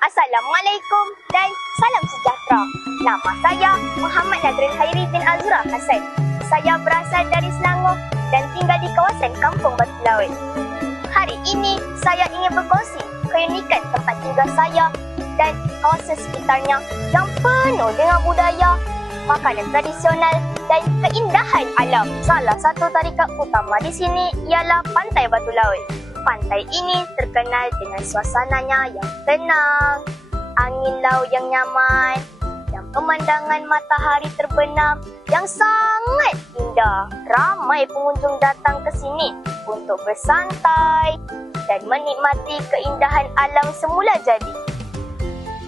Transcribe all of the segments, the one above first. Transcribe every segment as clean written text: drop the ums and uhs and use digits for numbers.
Assalamualaikum dan salam sejahtera. Nama saya Muhammad Nadrin Khairi bin Azura Hassan. Saya berasal dari Selangor dan tinggal di kawasan Kampung Batu Laut. Hari ini saya ingin berkongsi keunikan tempat tinggal saya dan kawasan sekitarnya yang penuh dengan budaya, makanan tradisional dan keindahan alam. Salah satu tarikat utama di sini ialah Pantai Batu Laut. Pantai ini terkenal dengan suasananya yang tenang, angin laut yang nyaman dan pemandangan matahari terbenam yang sangat indah. Ramai pengunjung datang ke sini untuk bersantai dan menikmati keindahan alam semula jadi.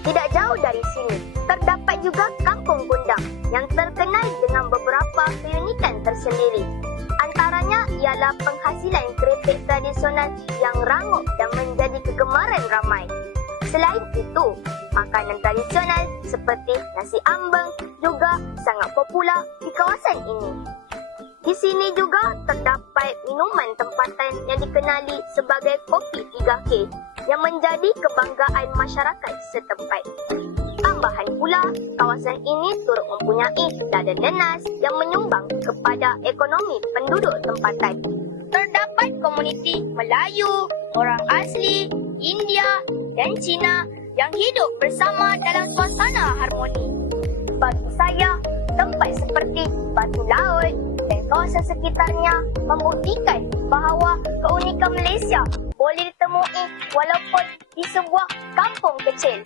Tidak jauh dari sini, terdapat juga Kampung Gundang yang terkenal dengan beberapa keunikan tersendiri. Antaranya ialah penghasilan keripik tradisional yang rangup dan menjadi kegemaran ramai. Selain itu, makanan tradisional seperti nasi ambeng juga sangat popular di kawasan ini. Di sini juga terdapat minuman tempatan yang dikenali sebagai kopi 3K yang menjadi kebanggaan masyarakat setempat. Tambahan pula, kawasan ini turut mempunyai ladang nenas yang menyumbang kepada ekonomi penduduk tempatan. Terdapat komuniti Melayu, orang asli, India dan Cina yang hidup bersama dalam suasana harmoni. Bagi saya, tempat seperti Batu Laut dan kawasan sekitarnya membuktikan bahawa keunikan Malaysia boleh ditemui walaupun di sebuah kampung kecil.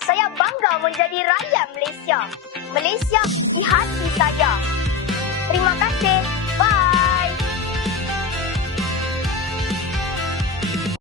Saya bangga menjadi rakyat Malaysia. Malaysia di hati saya. Terima kasih.